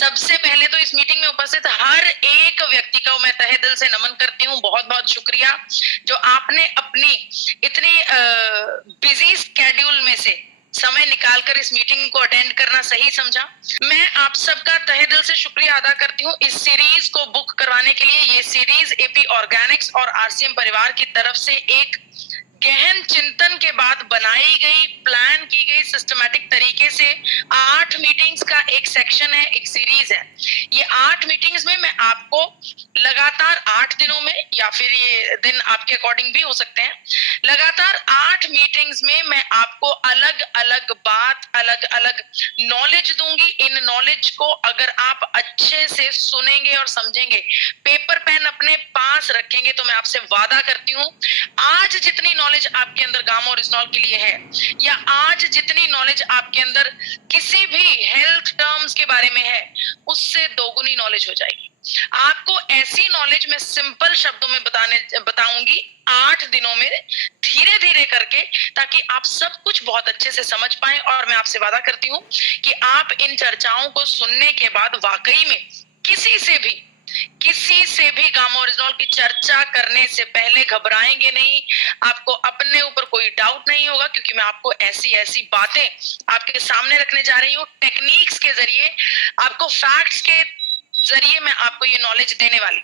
सबसे पहले तो इस मीटिंग में उपस्थित हर एक व्यक्ति का मैं तहे दिल से नमन करती हूँ। बहुत बहुत शुक्रिया जो आपने अपनी इतनी बिजी स्केड्यूल में से समय निकालकर इस मीटिंग को अटेंड करना सही समझा। मैं आप सबका तहे दिल से शुक्रिया अदा करती हूँ इस सीरीज को बुक करवाने के लिए। ये सीरीज एपी ऑर्गेनिक्स और आरसीएम परिवार की तरफ से एक गहन चिंतन के बाद बनाई गई, प्लान की गई सिस्टमैटिक तरीके से 8 मीटिंग्स का एक सेक्शन है, एक सीरीज है। ये 8 मीटिंग्स में मैं आपको लगातार 8 दिनों में, या फिर ये दिन आपके अकॉर्डिंग भी हो सकते हैं, लगातार 8 मीटिंग्स में मैं आपको अलग अलग बात, अलग अलग नॉलेज दूंगी। इन नॉलेज को अगर आप अच्छे से सुनेंगे और समझेंगे, पेपर पेन अपने पास रखेंगे, तो मैं आपसे वादा करती हूँ आज जितनी नॉलेज आपके अंदर गामा ओरिजिनॉल के लिए है, या आज जितनी नॉलेज आपके अंदर किसी भी हेल्थ टर्म्स के बारे में है, उससे दोगुनी नॉलेज हो जाएगी। आपको ऐसी नॉलेज मैं सिंपल शब्दों में बताऊंगी 8 दिनों में, धीरे धीरे करके, ताकि आप सब कुछ बहुत अच्छे से समझ पाए। और मैं आपसे वादा करती हूँ कि आप इन चर्चाओं को सुनने के बाद वाकई में किसी से भी गामा ओरिजिनॉल की चर्चा करने से पहले घबराएंगे नहीं। आपको अपने ऊपर कोई डाउट नहीं होगा, क्योंकि मैं आपको ऐसी ऐसी बातें आपके सामने रखने जा रही हूँ, टेक्निक्स के जरिए, आपको फैक्ट्स के जरिए मैं आपको ये नॉलेज देने वाली।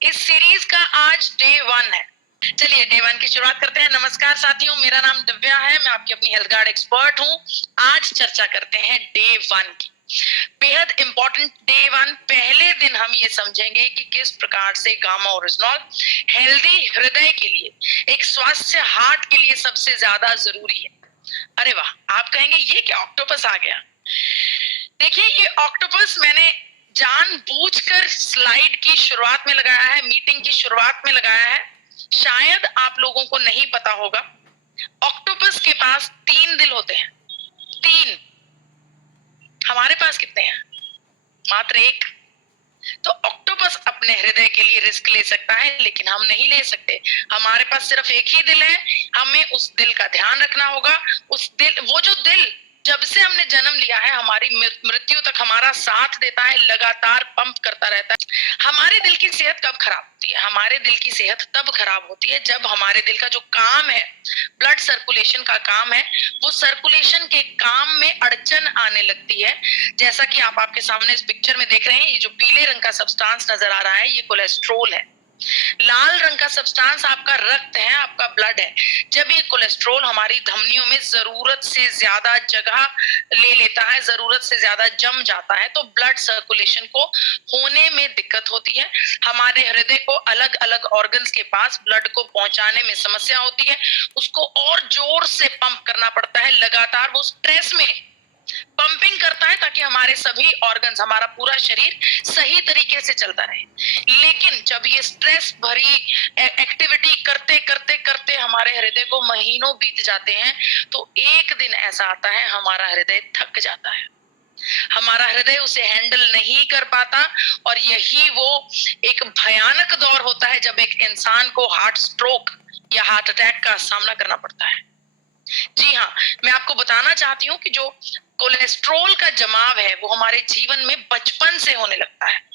इस सीरीज का आज डे 1 है। चलिए डे 1 की शुरुआत करते हैं। नमस्कार साथियों, मेरा नाम दिव्या है, मैं आपकी अपनी हेल्थ गार्ड एक्सपर्ट हूँ। आज चर्चा करते हैं डे 1 की। बेहद इंपॉर्टेंट डे 1। पहले दिन हम ये समझेंगे कि किस प्रकार से गामा ओरिजिनॉल हेल्दी हृदय के लिए, एक स्वास्थ्य हार्ट के लिए सबसे ज्यादा जरूरी है। अरे वाह, आप कहेंगे ये क्या ऑक्टोपस आ गया। देखिए, ये ऑक्टोपस मैंने जानबूझकर स्लाइड की शुरुआत में लगाया है, मीटिंग की शुरुआत में लगाया है। शायद आप लोगों को नहीं पता होगा, ऑक्टोपस के पास 3 दिल होते हैं। 3। हमारे पास कितने हैं? मात्र 1। तो ऑक्टोपस अपने हृदय के लिए रिस्क ले सकता है, लेकिन हम नहीं ले सकते। हमारे पास सिर्फ एक ही दिल है, हमें उस दिल का ध्यान रखना होगा। वो जो दिल जब से हमने जन्म लिया है, हमारी मृत्यु तक हमारा साथ देता है, लगातार पंप करता रहता है। हमारे दिल की सेहत कब खराब होती है? हमारे दिल की सेहत तब खराब होती है जब हमारे दिल का जो काम है, ब्लड सर्कुलेशन का काम है, वो सर्कुलेशन के काम में अड़चन आने लगती है। जैसा कि आप आपके सामने इस पिक्चर में देख रहे हैं, ये जो पीले रंग का सब्सटेंस नजर आ रहा है, ये कोलेस्ट्रोल है। लाल रंग का सब्सटेंस आपका रक्त है, आपका ब्लड है। जब ये कोलेस्ट्रोल हमारी धमनियों में जरूरत से ज्यादा जगह ले लेता है, जरूरत से ज्यादा जम जाता है, तो ब्लड सर्कुलेशन को होने में दिक्कत होती है। हमारे हृदय को अलग अलग ऑर्गन्स के पास ब्लड को पहुंचाने में समस्या होती है। उसको और जोर से पंप करना पड़ता है, लगातार वो स्ट्रेस में पंपिंग करता है, ताकि हमारे सभी ऑर्गन्स, हमारा पूरा शरीर सही तरीके से चलता रहे। लेकिन जब ये स्ट्रेस भरी एक्टिविटी करते करते करते हमारे हृदय को महीनों बीत जाते हैं, तो एक दिन ऐसा आता है हमारा हृदय थक जाता है, हमारा हृदय उसे हैंडल नहीं कर पाता। और यही वो एक भयानक दौर होता है जब एक इंसान को हार्ट स्ट्रोक या हार्ट अटैक का सामना करना पड़ता है। जी हाँ, मैं आपको बताना चाहती हूँ कि जो कोलेस्ट्रॉल का जमाव है, वो हमारे जीवन में बचपन से होने लगता है।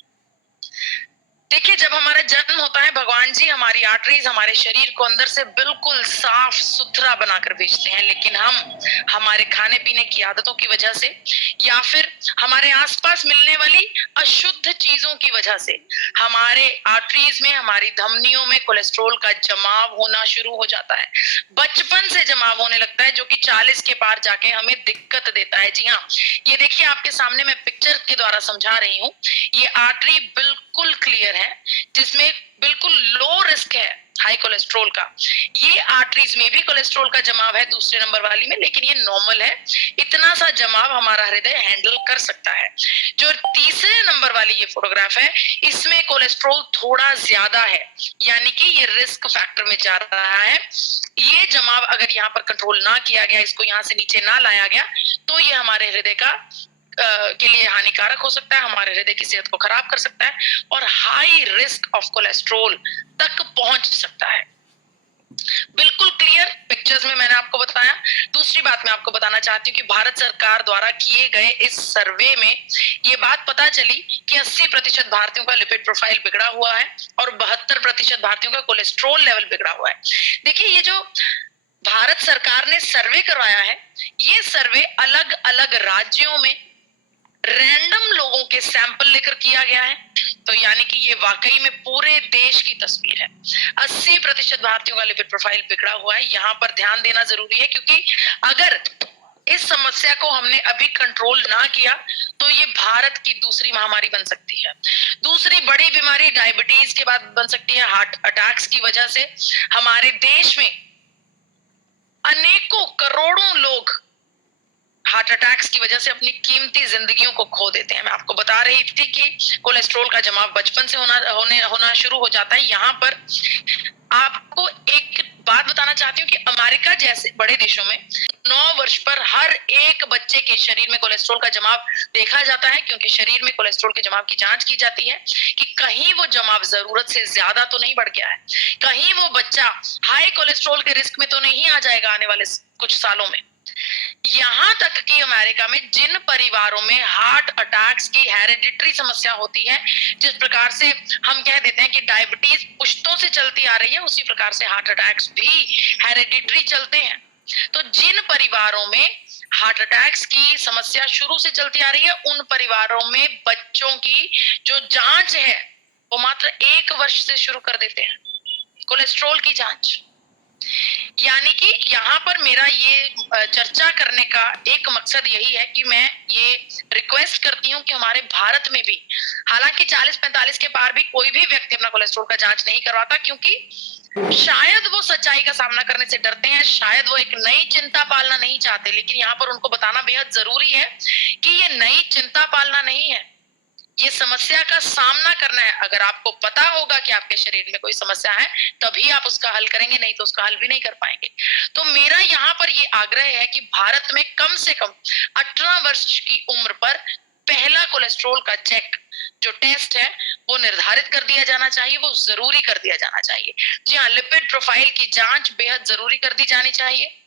देखिए, जब हमारा जन्म होता है, भगवान जी हमारी आर्टरीज, हमारे शरीर को अंदर से बिल्कुल साफ सुथरा बनाकर भेजते हैं। लेकिन हम हमारे खाने पीने की आदतों की वजह से, या फिर हमारे आसपास मिलने वाली अशुद्ध चीजों की वजह से, हमारे आर्टरीज में, हमारी धमनियों में कोलेस्ट्रॉल का जमाव होना शुरू हो जाता है। बचपन से जमाव होने लगता है, जो कि 40 के पार जाके हमें दिक्कत देता है। जी हाँ, ये देखिए आपके सामने मैं पिक्चर के द्वारा समझा रही हूँ। ये आर्टरी बिल्कुल क्लियर है, जिसमें बिल्कुल लो रिस्क है हाई कोलेस्ट्रॉल का। ये आर्टरीज में भी कोलेस्ट्रॉल का जमाव है दूसरे नंबर वाली में, लेकिन ये नॉर्मल है। इतना सा जमाव हमारा हृदय हैंडल कर सकता है। जो तीसरे नंबर वाली ये फोटोग्राफ है, इसमें कोलेस्ट्रॉल थोड़ा ज्यादा है, यानी कि ये रिस्क फैक्टर में जा रहा है। ये जमाव अगर यहाँ पर कंट्रोल ना किया गया, इसको यहाँ से नीचे ना लाया गया, तो ये हमारे हृदय के लिए हानिकारक हो सकता है, हमारे हृदय की सेहत को खराब कर सकता है और हाई रिस्क ऑफ कोलेस्ट्रॉल तक पहुंच सकता है। बिल्कुल क्लियर पिक्चर्स में मैंने आपको बताया। दूसरी बात मैं आपको बताना चाहती हूँ कि भारत सरकार द्वारा किए गए इस सर्वे में ये बात पता चली कि 80% भारतीयों का लिपिड प्रोफाइल बिगड़ा हुआ है और 72% भारतीयों का कोलेस्ट्रॉल लेवल बिगड़ा हुआ है। देखिए, ये जो भारत सरकार ने सर्वे करवाया है, ये सर्वे अलग अलग राज्यों में रैंडम लोगों के सैंपल लेकर किया गया है। तो यानी कि ये वाकई में पूरे देश की तस्वीर है। 80% भारतीयों का लिपिड प्रोफाइल बिगड़ा हुआ है। यहाँ पर ध्यान देना जरूरी है, क्योंकि अगर इस समस्या को हमने अभी कंट्रोल ना किया तो ये भारत की दूसरी महामारी बन सकती है। दूसरी बड़ी बीमारी डायबिटीज के बाद बन सकती है। हार्ट अटैक्स की वजह से हमारे देश में अनेकों करोड़ों लोग हार्ट अटैक्स की वजह से अपनी कीमती जिंदगियों को खो देते हैं। मैं आपको बता रही थी कि कोलेस्ट्रॉल का जमाव बचपन से होना शुरू हो जाता है। यहाँ पर आपको एक बात बताना चाहती हूँ कि अमेरिका जैसे बड़े देशों में 9 वर्ष पर हर एक बच्चे के शरीर में कोलेस्ट्रॉल का जमाव देखा जाता है, क्योंकि शरीर में कोलेस्ट्रॉल के जमाव की जांच की जाती है कि कहीं वो जमाव जरूरत से ज्यादा तो नहीं बढ़ गया है, कहीं वो बच्चा हाई कोलेस्ट्रॉल के रिस्क में तो नहीं आ जाएगा आने वाले कुछ सालों में। यहां तक कि अमेरिका में जिन परिवारों में हार्ट अटैक्स की हेरिडिटरी समस्या होती है, जिस प्रकार से हम कह देते हैं कि डायबिटीज पुश्तों से चलती आ रही है, उसी प्रकार से हार्ट अटैक्स भी हेरिडिटरी चलते हैं। तो जिन परिवारों में हार्ट अटैक्स की समस्या शुरू से चलती आ रही है, उन परिवारों में बच्चों की जो जांच है वो मात्र 1 वर्ष से शुरू कर देते हैं, कोलेस्ट्रॉल की जांच। यानी कि यहाँ पर मेरा ये चर्चा करने का एक मकसद यही है कि मैं ये रिक्वेस्ट करती हूँ कि हमारे भारत में भी, हालांकि 40-45 के पार भी कोई भी व्यक्ति अपना कोलेस्ट्रॉल का जांच नहीं करवाता, क्योंकि शायद वो सच्चाई का सामना करने से डरते हैं, शायद वो एक नई चिंता पालना नहीं चाहते। लेकिन यहाँ पर उनको बताना बेहद जरूरी है कि ये नई चिंता पालना नहीं है, ये समस्या का सामना करना है। अगर आपको पता होगा कि आपके शरीर में कोई समस्या है, तभी आप उसका हल करेंगे, नहीं तो उसका हल भी नहीं कर पाएंगे। तो मेरा यहाँ पर ये आग्रह है कि भारत में कम से कम 18 वर्ष की उम्र पर पहला कोलेस्ट्रॉल का चेक जो टेस्ट है वो निर्धारित कर दिया जाना चाहिए, वो जरूरी कर दिया जाना चाहिए। जी हाँ, लिपिड प्रोफाइल की जांच बेहद जरूरी कर दी जानी चाहिए।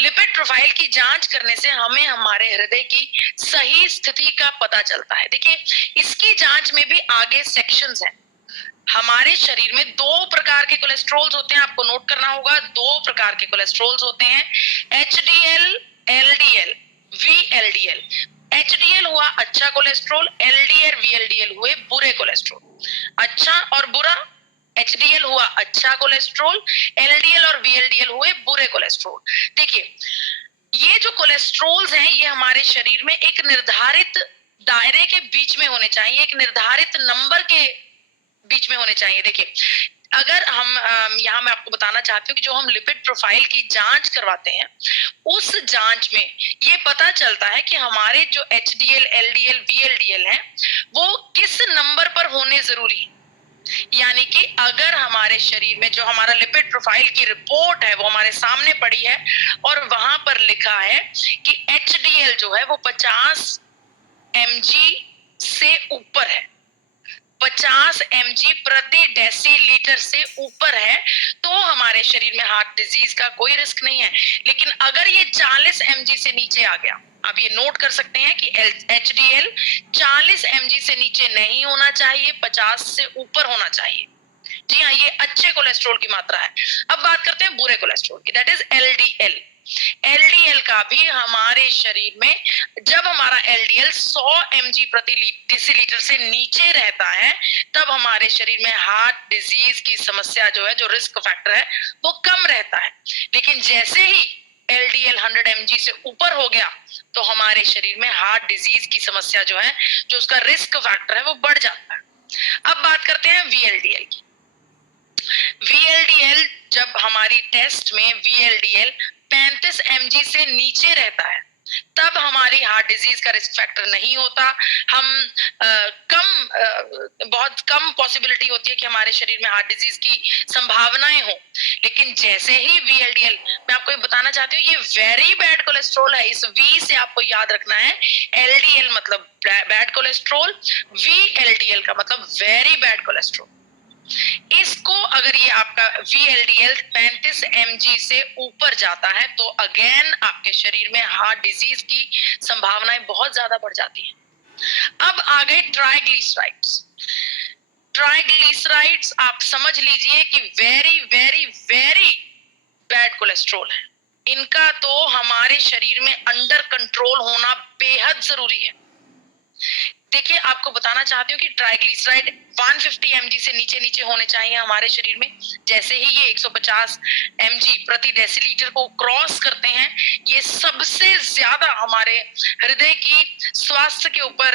लिपिड प्रोफाइल की जांच करने से हमें हमारे हृदय की सही स्थिति का पता चलता है। देखिए, इसकी जांच में भी आगे सेक्शंस हैं। हमारे शरीर में 2 प्रकार के कोलेस्ट्रॉल्स होते हैं, आपको नोट करना होगा। 2 प्रकार के कोलेस्ट्रॉल्स होते हैं, एचडीएल, एलडीएल, वीएलडीएल। एचडीएल हुआ अच्छा कोलेस्ट्रॉल, एलडीएल, वीएलडीएल हुए बुरे कोलेस्ट्रॉल। अच्छा और बुरा, एचडीएल हुआ अच्छा कोलेस्ट्रॉल, एलडीएल और वीएलडीएल हुए बुरे कोलेस्ट्रॉल। देखिए, ये जो कोलेस्ट्रॉल्स हैं ये हमारे शरीर में एक निर्धारित दायरे के बीच में होने चाहिए, एक निर्धारित नंबर के बीच में होने चाहिए। देखिए, अगर हम यहाँ मैं आपको बताना चाहती हूँ कि जो हम लिपिड प्रोफाइल की जांच करवाते हैं, उस जांच में ये पता चलता है कि हमारे जो एचडीएल, एलडीएल, वीएलडीएल हैं वो किस नंबर पर होने जरूरी है। यानी कि अगर हमारे शरीर में जो हमारा लिपिड प्रोफाइल की रिपोर्ट है वो हमारे सामने पड़ी है और वहां पर लिखा है कि एचडीएल जो है वो 50 mg से ऊपर है, 50 mg प्रति डेसीलीटर से ऊपर है, तो हमारे शरीर में हार्ट डिजीज का कोई रिस्क नहीं है। लेकिन अगर ये 40 mg से नीचे आ गया, आप ये नोट कर सकते हैं कि एचडीएल 40 mg से नीचे नहीं होना चाहिए, 50 से ऊपर होना चाहिए। जी हाँ, ये अच्छे कोलेस्ट्रॉल की मात्रा है। अब बात करते हैं बुरे कोलेस्ट्रॉल की, दैट इज एलडीएल। एलडीएल का भी हमारे शरीर में जब हमारा एलडीएल 100 mg प्रति डेसीलीटर से नीचे रहता है, तब हमारे शरीर में हार्ट डिजीज की समस्या जो है, जो रिस्क फैक्टर है, वो कम रहता है। लेकिन जैसे ही एलडीएल 100 mg से ऊपर हो गया तो हमारे शरीर में हार्ट डिजीज की समस्या जो है, जो उसका रिस्क फैक्टर है, वो बढ़ जाता है। अब बात करते हैं वीएलडीएल की। वीएलडीएल, जब हमारी टेस्ट में वीएलडीएल 35 mg से नीचे रहता है, तब हमारी हार्ट डिजीज का रिस्क फैक्टर नहीं होता। हम बहुत कम पॉसिबिलिटी होती है कि हमारे शरीर में हार्ट डिजीज की संभावनाएं हो। लेकिन जैसे ही वीएलडीएल, मैं आपको ये बताना चाहती हूँ, ये वेरी बैड कोलेस्ट्रॉल है। इस वी से आपको याद रखना है, एलडीएल मतलब बैड कोलेस्ट्रॉल, वीएलडीएल का मतलब वेरी बैड कोलेस्ट्रॉल। इसको अगर ये आपका VLDL 35 mg से ऊपर जाता है तो अगेन आपके शरीर में हार्ट डिजीज की संभावनाएं बहुत ज्यादा बढ़ जाती है। अब आ गए ट्राइग्लिसराइड्स। ट्राइग्लिसराइड्स आप समझ लीजिए कि very very very bad cholesterol है। इनका तो हमारे शरीर में अंडर कंट्रोल होना बेहद जरूरी है। देखिए, आपको बताना चाहती हूँ कि ट्राइग्लिसराइड 150 mg से नीचे नीचे होने चाहिए हमारे शरीर में। जैसे ही ये 150 mg प्रति डेसीलीटर को क्रॉस करते हैं, ये सबसे ज्यादा हमारे हृदय की स्वास्थ्य के ऊपर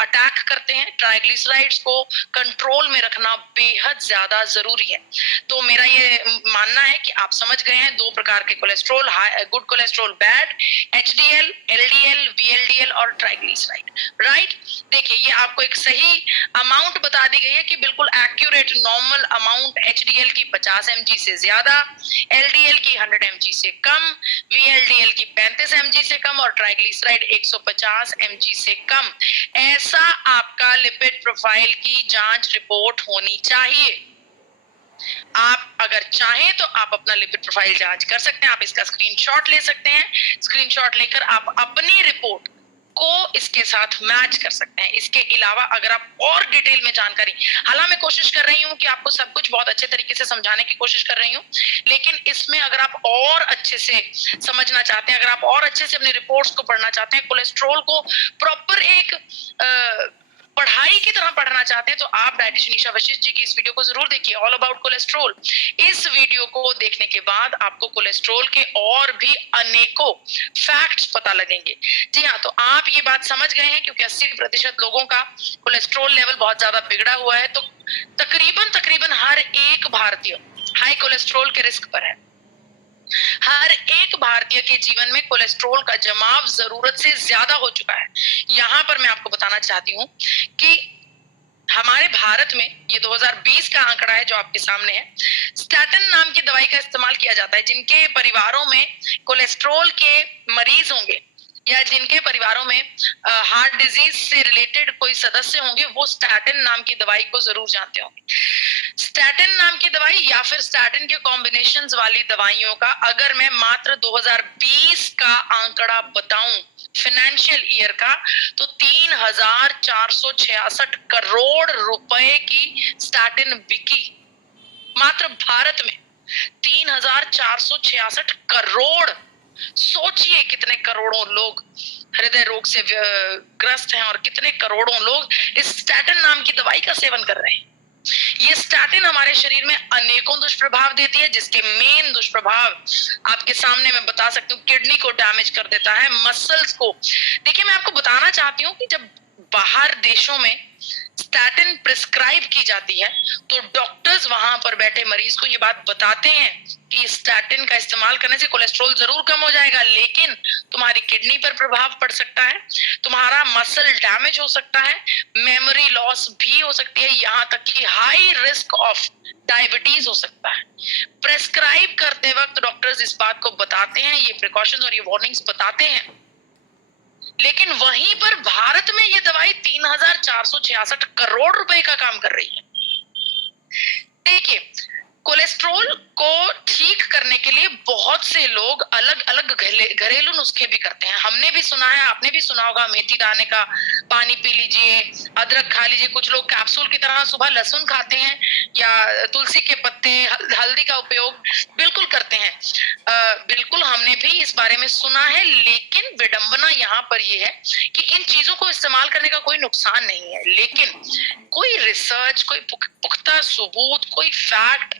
अटैक करते हैं। ट्राइग्लिसराइड्स को कंट्रोल में रखना बेहद ज्यादा जरूरी है। तो मेरा ये मानना है कि आप समझ गए हैं दो प्रकार के cholesterol, good cholesterol, bad, HDL, LDL, VLDL और ट्राइग्लिसराइड, राइट। देखिए, ये आपको एक सही अमाउंट बता दी गई है कि बिल्कुल एक्यूरेट नॉर्मल अमाउंट HDL की 50 mg से ज्यादा, LDL की 100 mg से कम, VLDL की 35 mg से कम और ट्राइग्लिसराइड 150 mg से कम। ऐसा आपका लिपिड प्रोफाइल की जांच रिपोर्ट होनी चाहिए। आप अगर चाहें तो आप अपना लिपिड प्रोफाइल जांच कर सकते हैं। आप इसका स्क्रीनशॉट ले सकते हैं। स्क्रीनशॉट लेकर आप अपनी रिपोर्ट को इसके साथ मैच कर सकते हैं। इसके अलावा अगर आप और डिटेल में जानकारी, हालांकि मैं कोशिश कर रही हूँ कि आपको सब कुछ बहुत अच्छे तरीके से समझाने की कोशिश कर रही हूँ, लेकिन इसमें अगर आप और अच्छे से समझना चाहते हैं, अगर आप और अच्छे से अपनी रिपोर्ट्स को पढ़ना चाहते हैं, कोलेस्ट्रॉल को प्रॉपर एक पढ़ाई की तरह पढ़ना चाहते हैं, तो आप डायटिशियन ईशा वशिष्ठ जी की इस वीडियो को जरूर देखिए, ऑल अबाउट कोलेस्ट्रॉल। इस वीडियो को देखने के बाद आपको कोलेस्ट्रॉल के और भी अनेकों फैक्ट्स पता लगेंगे। जी हाँ, तो आप ये बात समझ गए हैं, क्योंकि 80% लोगों का कोलेस्ट्रॉल लेवल बहुत ज्यादा बिगड़ा हुआ है। तो तकरीबन हर एक भारतीय हाई कोलेस्ट्रॉल के रिस्क पर है। हर एक भारतीय के जीवन में कोलेस्ट्रॉल का जमाव जरूरत से ज्यादा हो चुका है। यहाँ पर मैं आपको बताना चाहती हूँ कि हमारे भारत में ये 2020 का आंकड़ा है जो आपके सामने है। स्टैटिन नाम की दवाई का इस्तेमाल किया जाता है। जिनके परिवारों में कोलेस्ट्रॉल के मरीज होंगे या जिनके परिवारों में हार्ट डिजीज से रिलेटेड कोई सदस्य होंगे, वो स्टैटिन नाम की दवाई को जरूर जानते होंगे। स्टैटिन नाम की दवाई या फिर स्टैटिन के कॉम्बिनेशंस वाली दवाइयों का अगर मैं मात्र 2020 का आंकड़ा बताऊं, फाइनेंशियल ईयर का, तो 3,466 करोड़ रुपए की स्टैटिन बिकी मात्र भारत में। 3,466 करोड़। सोचिए कितने करोड़ों लोग हृदय रोग से ग्रस्त हैं और कितने करोड़ों लोग इस स्टैटिन नाम की दवाई का सेवन कर रहे हैं। ये स्टैटिन हमारे शरीर में अनेकों दुष्प्रभाव देती है, जिसके मेन दुष्प्रभाव आपके सामने मैं बता सकती हूँ। किडनी को डैमेज कर देता है, मसल्स को। देखिए, मैं आपको बताना चाहती हूँ कि जब बाहर देशों में स्टैटिन प्रिस्क्राइब की जाती है तो डॉक्टर्स वहां पर बैठे मरीज को ये बात बताते हैं कि स्टैटिन का इस्तेमाल करने से कोलेस्ट्रॉल जरूर कम हो जाएगा, लेकिन तुम्हारी किडनी पर प्रभाव पड़ सकता है, तुम्हारा मसल डैमेज हो सकता है, मेमोरी लॉस भी हो सकती है, यहाँ तक कि हाई रिस्क ऑफ डायबिटीज हो सकता है। प्रेस्क्राइब करते वक्त डॉक्टर्स इस बात को बताते हैं, ये प्रिकॉशंस और ये वार्निंग्स बताते हैं, लेकिन वहीं पर भारत में ये दवाई 3,466 करोड़ रुपए का काम कर रही है। देखिए, कोलेस्ट्रॉल को ठीक करने के लिए बहुत से लोग अलग अलग घरेलू नुस्खे भी करते हैं। हमने भी सुना है, आपने भी सुना होगा, मेथी दाने का पानी पी लीजिए, अदरक खा लीजिए। कुछ लोग कैप्सूल की तरह सुबह लहसुन खाते हैं या तुलसी के पत्ते, हल्दी का उपयोग बिल्कुल करते हैं। बिल्कुल हमने भी इस बारे में सुना है, लेकिन विडंबना यहाँ पर यह है कि इन चीजों को इस्तेमाल करने का कोई नुकसान नहीं है, लेकिन कोई रिसर्च, कोई पुख्ता सबूत, कोई फैक्ट,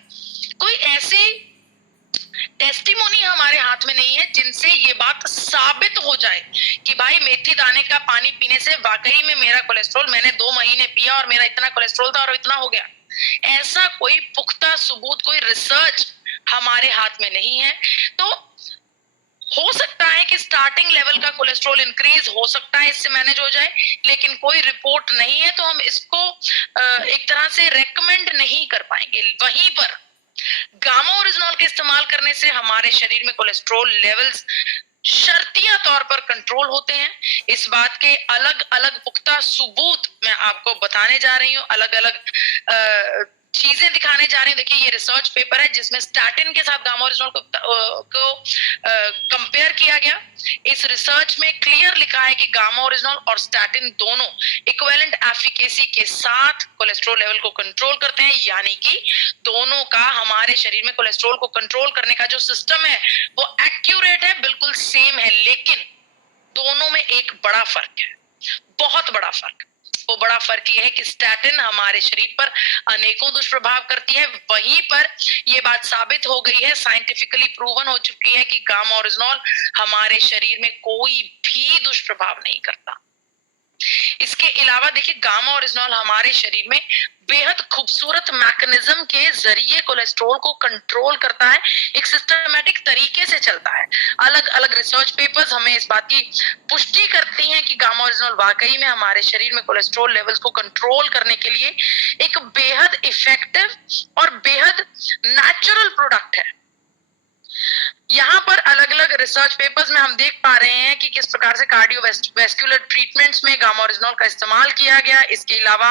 कोई ऐसी टेस्टिमोनी हमारे हाथ में नहीं है जिनसे ये बात साबित हो जाए कि भाई मेथी दाने का पानी पीने से वाकई में मेरा कोलेस्ट्रॉल, मैंने 2 महीने पिया और मेरा इतना कोलेस्ट्रॉल था और इतना हो गया। ऐसा कोई पुख्ता सबूत, कोई रिसर्च हमारे हाथ में नहीं है। तो हो सकता है कि स्टार्टिंग लेवल का कोलेस्ट्रॉल इंक्रीज हो सकता है, इससे मैनेज हो जाए, लेकिन कोई रिपोर्ट नहीं है, तो हम इसको एक तरह से रेकमेंड नहीं कर पाएंगे। वहीं पर गामा ओरिजिनॉल के इस्तेमाल करने से हमारे शरीर में कोलेस्ट्रॉल लेवल्स शर्तिया तौर पर कंट्रोल होते हैं। इस बात के अलग अलग पुख्ता सबूत मैं आपको बताने जा रही हूँ, अलग अलग चीजें दिखाने जा रही हूँ। देखिए ये रिसर्च पेपर है जिसमें स्टैटिन के साथ गामा ओरिजिनॉल को कंपेयर किया गया। इस रिसर्च में क्लियर लिखा है कि गामा ओरिजिनॉल और स्टैटिन दोनों इक्विवेलेंट एफिकेसी के साथ कोलेस्ट्रॉल लेवल को कंट्रोल करते हैं, यानी कि दोनों का हमारे शरीर में कोलेस्ट्रॉल को कंट्रोल करने का जो सिस्टम है वो एक्यूरेट है, बिल्कुल सेम है। लेकिन दोनों में एक बड़ा फर्क है, बहुत बड़ा फर्क। वो बड़ा फर्क ये है कि स्टैटिन हमारे शरीर पर अनेकों दुष्प्रभाव करती है, वहीं पर ये बात साबित हो गई है, साइंटिफिकली प्रूवन हो चुकी है कि गामा ओरिजिनॉल हमारे शरीर में कोई भी दुष्प्रभाव नहीं करता। इसके अलावा देखिए गामा ओरिजिनॉल हमारे शरीर में बेहद खूबसूरत मैकेनिज्म के जरिए कोलेस्ट्रॉल को कंट्रोल करता है, एक सिस्टमैटिक तरीके से चलता है। अलग अलग रिसर्च पेपर्स हमें इस बात की पुष्टि करती हैं कि गामा ओरिजिनॉल वाकई में हमारे शरीर में कोलेस्ट्रॉल लेवल्स को कंट्रोल करने के लिए एक बेहद इफेक्टिव और बेहद नेचुरल प्रोडक्ट है। यहाँ पर अलग अलग रिसर्च पेपर्स में हम देख पा रहे हैं कि किस प्रकार से कार्डियोवैस्कुलर ट्रीटमेंट्स में गामा ओरिजिनॉल का इस्तेमाल किया गया। इसके अलावा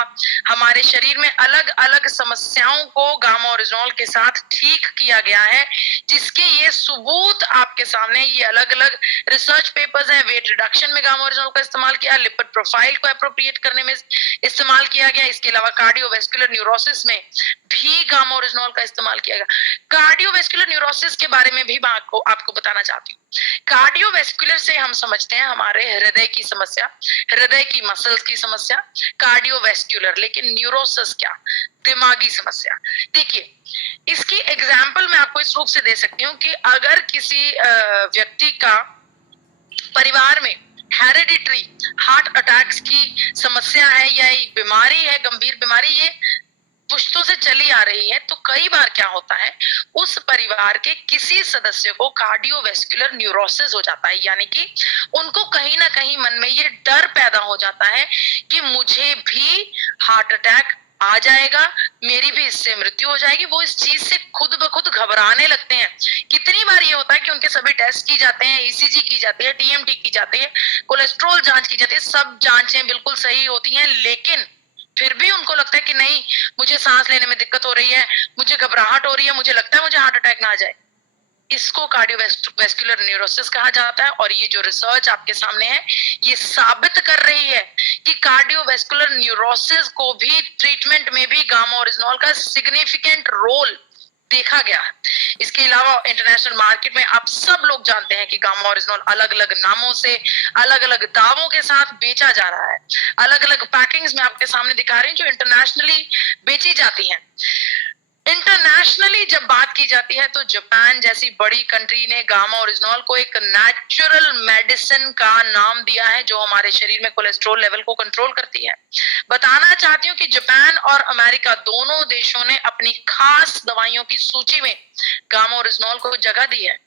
हमारे शरीर में अलग अलग समस्याओं को गामा ओरिजिनॉल के साथ ठीक किया गया है, जिसके ये सबूत आपके सामने ये अलग अलग रिसर्च पेपर्स हैं। वेट रिडक्शन में गामा ओरिजिनॉल का इस्तेमाल किया, लिपिड प्रोफाइल को अप्रोप्रिएट करने में इस्तेमाल किया गया। इसके अलावा कार्डियोवैस्कुलर न्यूरोसिस में भी गामा ओरिजिनॉल का इस्तेमाल किया गया। कार्डियोवैस्कुलर न्यूरोसिस के बारे में भी मैं आपको बताना चाहती हूँ। कार्डियोवैस्कुलर से हम समझते हैं हमारे हृदय की समस्या, हृदय की मसल्स की समस्या, कार्डियोवैस्कुलर। लेकिन न्यूरोसिस क्या? दिमागी समस्या। देखिए इसकी एग्जाम्पल मैं आपको इस रूप से दे सकती हूँ कि अगर किसी व्यक्ति का परिवार में हेरिडिटरी हार्ट अटैक्स की समस्या है या बीमारी है, गंभीर बीमारी, ये पुश्तों से चली आ रही है, तो कई बार क्या होता है उस परिवार के किसी सदस्य को कार्डियोवैस्कुलर न्यूरोसिस हो जाता है, यानी कि उनको कहीं ना कहीं मन में ये डर पैदा हो जाता है कि मुझे भी हार्ट अटैक आ जाएगा, मेरी भी इससे मृत्यु हो जाएगी। वो इस चीज से खुद ब खुद घबराने लगते हैं। कितनी बार ये होता है कि उनके सभी टेस्ट की जाते हैं, ईसीजी की जाती है, टीएमटी की जाती है, कोलेस्ट्रॉल जांच की जाती है, सब जांचें बिल्कुल सही होती हैं, लेकिन फिर भी उनको लगता है कि नहीं, मुझे सांस लेने में दिक्कत हो रही है, मुझे घबराहट हो रही है, मुझे लगता है मुझे हार्ट अटैक ना आ जाए। इसको कार्डियोवैस्कुलर न्यूरोसिस कहा जाता है। और ये जो रिसर्च आपके सामने है ये साबित कर रही है कि कार्डियोवैस्कुलर न्यूरोसिस को भी ट्रीटमेंट में भी गामा ओरिजिनॉल का सिग्निफिकेंट रोल देखा गया है। इसके अलावा इंटरनेशनल मार्केट में आप सब लोग जानते हैं कि गामा ओरिजिनॉल अलग अलग नामों से अलग अलग दावों के साथ बेचा जा रहा है। अलग अलग पैकिंग्स में आपके सामने दिखा रहे हैं जो इंटरनेशनली बेची जाती हैं। इंटरनेशनली जब बात की जाती है तो जापान जैसी बड़ी कंट्री ने गामा ओरिजिनॉल को एक नेचुरल मेडिसिन का नाम दिया है जो हमारे शरीर में कोलेस्ट्रॉल लेवल को कंट्रोल करती है। बताना चाहती हूँ कि जापान और अमेरिका दोनों देशों ने अपनी खास दवाइयों की सूची में गामा ओरिजिनॉल को जगह दी है।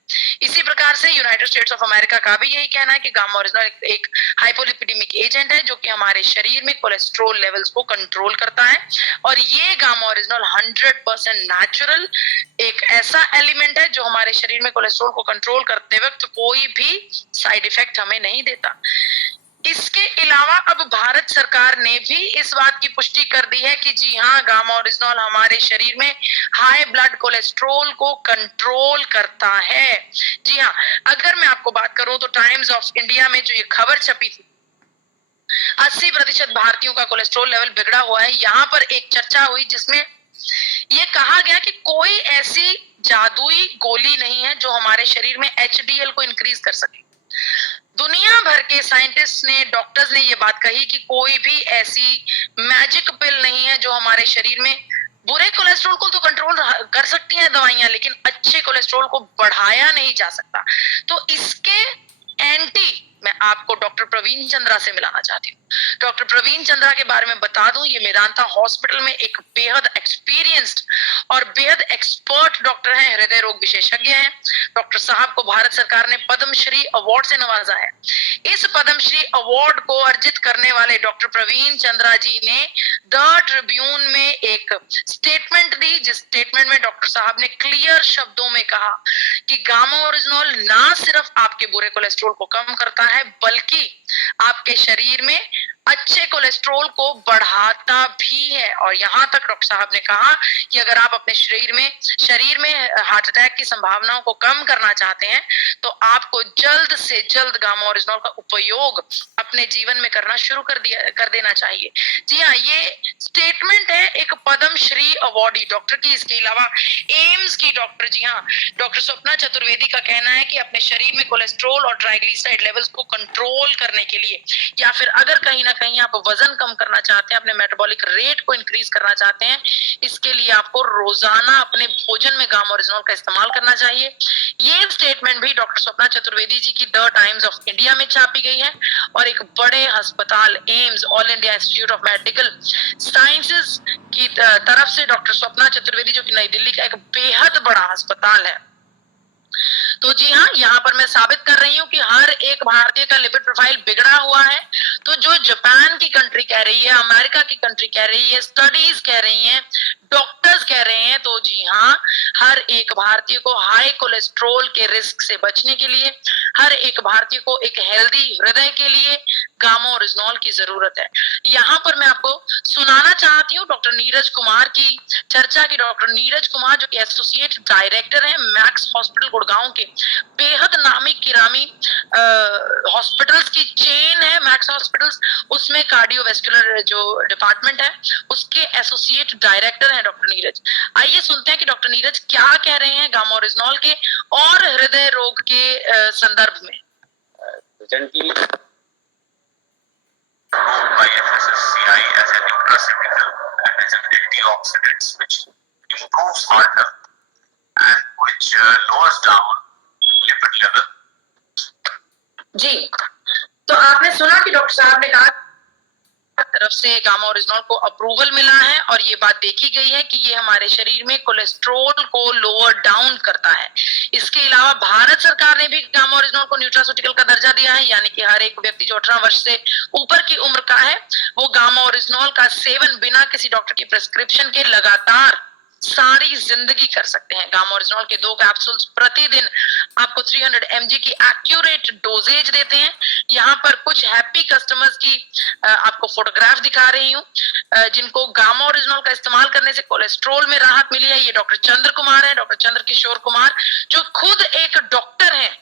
इसी प्रकार से यूनाइटेड स्टेट्स ऑफ अमेरिका का भी यही कहना है कि गामा ओरिजिनॉल एक हाइपोलिपिडेमिक एजेंट है जो कि हमारे शरीर में कोलेस्ट्रॉल लेवल्स को कंट्रोल करता है। और ये गामा ओरिजिनॉल 100% नेचुरल एक ऐसा एलिमेंट है जो हमारे शरीर में कोलेस्ट्रॉल को कंट्रोल करते वक्त कोई भी साइड इफेक्ट हमें नहीं देता। इसके अलावा अब भारत सरकार ने भी इस बात की पुष्टि कर दी है कि जी हाँ, गामा ओरिजिनॉल हमारे शरीर में हाई ब्लड कोलेस्ट्रॉल को कंट्रोल करता है। जी हाँ, अगर मैं आपको बात करूं तो टाइम्स ऑफ इंडिया में जो ये खबर छपी थी 80% भारतीयों का कोलेस्ट्रॉल लेवल बिगड़ा हुआ है, यहाँ पर एक चर्चा हुई जिसमें ये कहा गया कि कोई ऐसी जादुई गोली नहीं है जो हमारे शरीर में एचडीएल को इंक्रीज कर सके। दुनिया भर के साइंटिस्ट ने, डॉक्टर्स ने ये बात कही कि कोई भी ऐसी मैजिक पिल नहीं है जो हमारे शरीर में बुरे कोलेस्ट्रॉल को तो कंट्रोल कर सकती है दवाइयां, लेकिन अच्छे कोलेस्ट्रॉल को बढ़ाया नहीं जा सकता। तो इसके एंटी मैं आपको डॉक्टर प्रवीण चंद्रा से मिलाना चाहती हूँ। डॉक्टर प्रवीण चंद्रा के बारे में बता दूं, ये मेदांता हॉस्पिटल में एक बेहद एक्सपीरियंस्ड और बेहद एक्सपर्ट डॉक्टर हैं, हृदय रोग विशेषज्ञ हैं। डॉक्टर साहब को भारत सरकार ने पद्मश्री अवार्ड से नवाजा है। इस पद्मश्री अवार्ड को अर्जित करने वाले डॉक्टर प्रवीण चंद्रा जी ने द ट्रिब्यून में एक स्टेटमेंट दी, जिस स्टेटमेंट में डॉक्टर साहब ने क्लियर शब्दों में कहा कि गामा ओरिजिनॉल ना सिर्फ आपके बुरे कोलेस्ट्रॉल को कम करता है, बल्कि आपके शरीर में अच्छे कोलेस्ट्रॉल को बढ़ाता भी है। और यहाँ तक डॉक्टर साहब ने कहा कि अगर आप अपने शरीर में हार्ट अटैक की संभावनाओं को कम करना चाहते हैं तो आपको जल्द से जल्द गामा ओरिजिनॉल का उपयोग अपने जीवन में करना शुरू कर देना चाहिए। जी हाँ, ये स्टेटमेंट है एक पद्मश्री अवार्डी डॉक्टर की, इसके अलावा एम्स की डॉक्टर, जी हाँ, डॉक्टर स्वप्ना चतुर्वेदी का कहना है कि अपने शरीर में कोलेस्ट्रॉल और ट्राइग्लिसराइड लेवल्स को कंट्रोल करने के लिए, या फिर अगर कहीं ना कहीं आप वजन कम करना चाहते हैं, अपने मेटाबॉलिक रेट को इंक्रीज करना चाहते हैं, इसके लिए आपको रोजाना अपने भोजन में गामा ओरिजिनॉल का इस्तेमाल करना चाहिए। ये स्टेटमेंट भी डॉक्टर स्वप्ना चतुर्वेदी जी की द टाइम्स ऑफ इंडिया में छापी गई है और एक बड़े अस्पताल AIIMS, all India institute of medical sciences की तरफ से डॉक्टर स्वप्ना चतुर्वेदी, जो कि नई दिल्ली का एक बेहद बड़ा अस्पताल है। तो जी हाँ, यहाँ पर मैं साबित कर रही हूँ कि हर एक भारतीय का लिपिड प्रोफाइल बिगड़ा हुआ है। तो जो जापान की कंट्री कह रही है, अमेरिका की कंट्री कह रही है, स्टडीज कह रही हैं, डॉक्टर्स कह रहे हैं, तो जी हाँ, हर एक भारतीय को हाई कोलेस्ट्रोल के रिस्क से बचने के लिए, हर एक भारतीय को एक हेल्दी हृदय के लिए गामा ओरिजिनॉल की जरूरत है। यहाँ पर मैं आपको सुनाना चाहती हूँ डॉक्टर नीरज कुमार की चर्चा की। डॉक्टर नीरज कुमार जो कि एसोसिएट डायरेक्टर है मैक्स हॉस्पिटल गुड़गांव के, बेहद नामी किरामी हॉस्पिटल्स की चेन है मैक्स हॉस्पिटल्स, उसमें कार्डियोवेस्कुलर जो डिपार्टमेंट है उसके एसोसिएट डायरेक्टर हैं डॉक्टर नीरज। आइए सुनते हैं कि डॉक्टर नीरज क्या कह रहे हैं गामा ओरिजिनॉल के और हृदय रोग के संदर्भ में। by FSSCI as a nutraceutical and as an antioxidant which improves heart health and which lowers down lipid level. जी, तो आपने सुना कि डॉक्टर साहब ने कहा तरफ से गामा ओरिजिनॉल को अप्रूवल मिला है और ये बात देखी गई है कि ये हमारे शरीर में कोलेस्ट्रॉल को लोअर डाउन करता है। इसके अलावा भारत सरकार ने भी गामा ओरिजिनॉल को न्यूट्रास्यूटिकल का दर्जा दिया है, यानी कि हर एक व्यक्ति जो 18 वर्ष से ऊपर की उम्र का है वो गामा ओरिजिनॉल का सेवन बिना किसी डॉक्टर की प्रिस्क्रिप्शन के लगातार सारी जिंदगी कर सकते हैं। गामा ओरिजिनॉल के 2 कैप्सूल्स प्रतिदिन आपको 300 mg की एक्यूरेट डोजेज देते हैं। यहाँ पर कुछ हैप्पी कस्टमर्स की आपको फोटोग्राफ दिखा रही हूँ जिनको गामा ओरिजिनॉल का इस्तेमाल करने से कोलेस्ट्रॉल में राहत मिली है। ये डॉक्टर चंद्र कुमार है, डॉक्टर चंद्र किशोर कुमार, जो खुद एक डॉक्टर हैं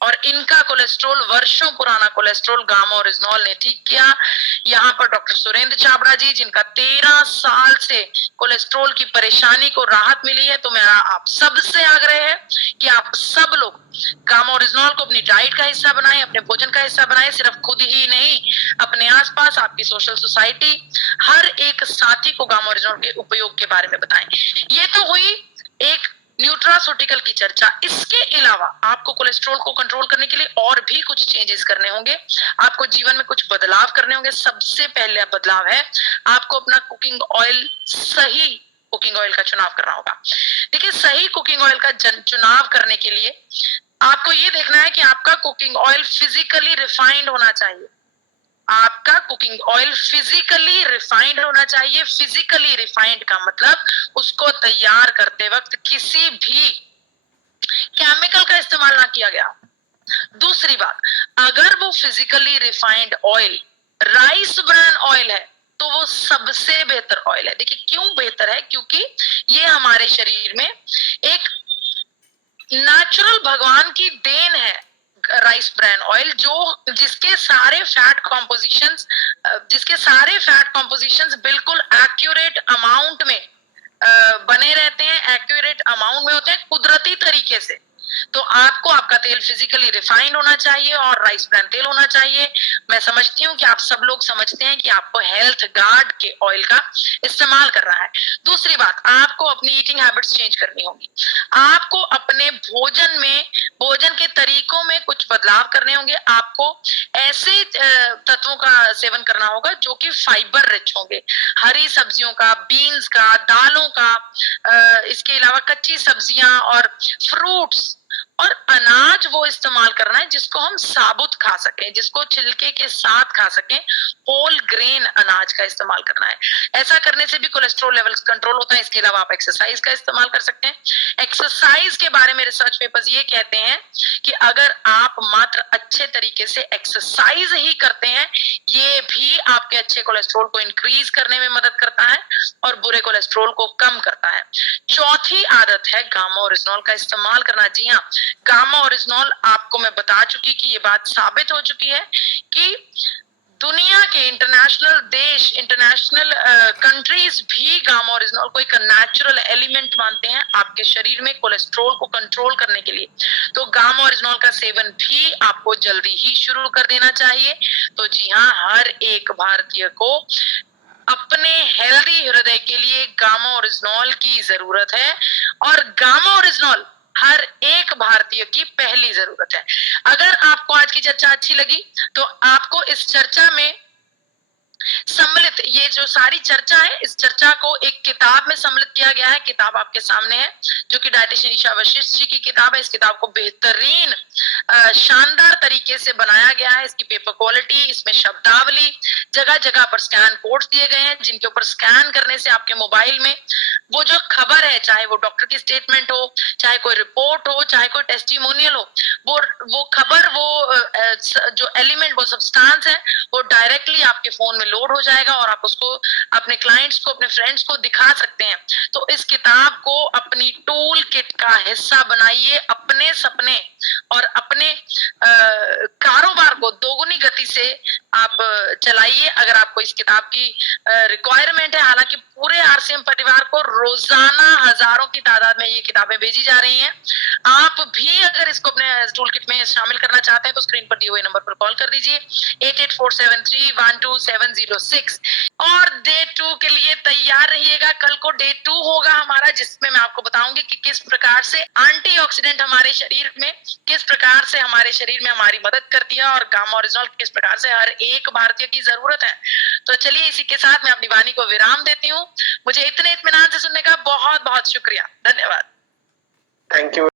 और इनका कोलेस्ट्रॉल, वर्षों पुराना कोलेस्ट्रॉल गामा ओरिजिनॉल ने ठीक किया। यहाँ पर डॉक्टर सुरेंद्र चाबड़ा जी, जिनका 13 साल से कोलेस्ट्रॉल की परेशानी को राहत मिली है। तो मेरा आप सबसे आग्रह है कि आप सब लोग गामा ओरिजिनॉल को अपनी डाइट का हिस्सा बनाएं, अपने भोजन का हिस्सा बनाएं। सिर्फ खुद ही नहीं, अपने आसपास आपकी सोशल सोसाइटी, हर एक साथी को गामा ओरिजिनॉल के उपयोग के बारे में बताएं। ये तो हुई एक न्यूट्रास्यूटिकल की चर्चा। इसके अलावा आपको कोलेस्ट्रॉल को कंट्रोल करने के लिए और भी कुछ चेंजेस करने होंगे, आपको जीवन में कुछ बदलाव करने होंगे। सबसे पहले बदलाव है आपको अपना कुकिंग ऑयल, सही कुकिंग ऑयल का चुनाव करना होगा। देखिए, सही कुकिंग ऑयल का चुनाव करने के लिए आपको ये देखना है कि आपका कुकिंग ऑयल फिजिकली रिफाइंड होना चाहिए। आपका कुकिंग ऑयल फिजिकली रिफाइंड होना चाहिए। फिजिकली रिफाइंड का मतलब उसको तैयार करते वक्त किसी भी केमिकल का इस्तेमाल ना किया गया। दूसरी बात, अगर वो physically refined oil rice bran oil है तो वो सबसे बेहतर ऑयल है। देखिए क्यों बेहतर है, क्योंकि ये हमारे शरीर में एक नेचुरल भगवान की देन है राइस ब्रान ऑयल, जो जिसके सारे फैट कॉम्पोजिशंस बिल्कुल एक्यूरेट अमाउंट में बने रहते हैं, एक्यूरेट अमाउंट में होते हैं कुदरती तरीके से। तो आपको आपका तेल फिजिकली रिफाइंड होना चाहिए और राइस ब्रान तेल होना चाहिए। मैं समझती हूँ कि आप सब लोग समझते हैं कि आपको हेल्थ गार्ड के ऑयल का इस्तेमाल करना है। दूसरी बात, आपको अपनी ईटिंग हैबिट्स चेंज करनी होगी। आपको अपने भोजन के तरीकों में कुछ बदलाव करने होंगे। आपको ऐसे तत्वों का सेवन करना होगा जो कि फाइबर रिच होंगे, हरी सब्जियों का, बीन्स का, दालों का, इसके अलावा कच्ची सब्जियां और फ्रूट्स और अनाज वो इस्तेमाल करना है जिसको हम साबुत खा सकें, जिसको छिलके के साथ खा सकें, होल ग्रेन अनाज का इस्तेमाल करना है। ऐसा करने से भी कोलेस्ट्रॉल लेवल्स कंट्रोल होता है। इसके अलावा आप एक्सरसाइज का इस्तेमाल कर सकते हैं। एक्सरसाइज के बारे में रिसर्च पेपर्स ये कहते हैं कि अगर आप मात्र अच्छे तरीके से एक्सरसाइज ही करते हैं, ये भी आपके अच्छे कोलेस्ट्रॉल को इंक्रीज करने में मदद करता है और बुरे कोलेस्ट्रॉल को कम करता है। चौथी आदत है गामा ओरिजिनॉल का इस्तेमाल करना। जी हाँ, गामा ओरिजिनॉल आपको मैं बता चुकी कि ये बात साबित हो चुकी है कि दुनिया के इंटरनेशनल देश, इंटरनेशनल कंट्रीज भी गामा ओरिजिनॉल को एक नेचुरल एलिमेंट मानते हैं आपके शरीर में कोलेस्ट्रॉल को कंट्रोल करने के लिए। तो गामा ओरिजिनॉल का सेवन भी आपको जल्दी ही शुरू कर देना चाहिए। तो जी हाँ, हर एक भारतीय को अपने हेल्दी हृदय के लिए गामा ओरिजिनॉल की जरूरत है और गामा ओरिजिनॉल हर एक भारतीय की पहली जरूरत है। अगर आपको आज की चर्चा अच्छी लगी तो आपको इस चर्चा में सम्मिलित, ये जो सारी चर्चा है, इस चर्चा को एक किताब में सम्मिलित किया गया है। किताब आपके सामने है, जो कि डायटिशियन ईशा वशिष्ठ जी की किताब है। इस किताब को बेहतरीन शानदार तरीके से बनाया गया है। इसकी पेपर क्वालिटी, इसमें शब्दावली, जगह जगह पर स्कैन कोड्स दिए गए हैं, जिनके ऊपर स्कैन करने से आपके मोबाइल में वो जो खबर है, चाहे वो डॉक्टर की स्टेटमेंट हो, चाहे कोई रिपोर्ट हो, चाहे कोई टेस्टिमोनियल हो, वो खबर, वो जो एलिमेंट, वो सब्सटेंस है, वो डायरेक्टली आपके फोन में लोड हो जाएगा और आप उसको अपने क्लाइंट्स को, अपने फ्रेंड्स को दिखा सकते हैं। तो इस किताब को अपनी टूल किट का हिस्सा बनाइए। अपने सपने और अपने कारोबार को दोगुनी गति से आप चलाइए। अगर आपको इस किताब की रिक्वायरमेंट है, हालांकि पूरे आरसीएम परिवार को रोजाना हजारों की तादाद में ये किताबें भेजी जा रही हैं। आप भी अगर इसको अपने टूल किट में शामिल करना चाहते हैं तो स्क्रीन पर दिए हुए नंबर पर कॉल कर दीजिए 8847312706 और डे 2 के लिए तैयार रहिएगा। कल को डे 2 होगा हमारा, जिसमें मैं आपको बताऊंगी कि किस प्रकार से एंटीऑक्सीडेंट हमारे शरीर में, किस प्रकार से हमारे शरीर में हमारी मदद करती है और गामा ओरिजिनॉल किस प्रकार से हर एक भारतीय की जरूरत है। तो चलिए, इसी के साथ मैं अपनी वाणी को विराम देती हूँ। मुझे इतने इत्मीनान से सुनने का बहुत बहुत शुक्रिया, धन्यवाद। Thank you.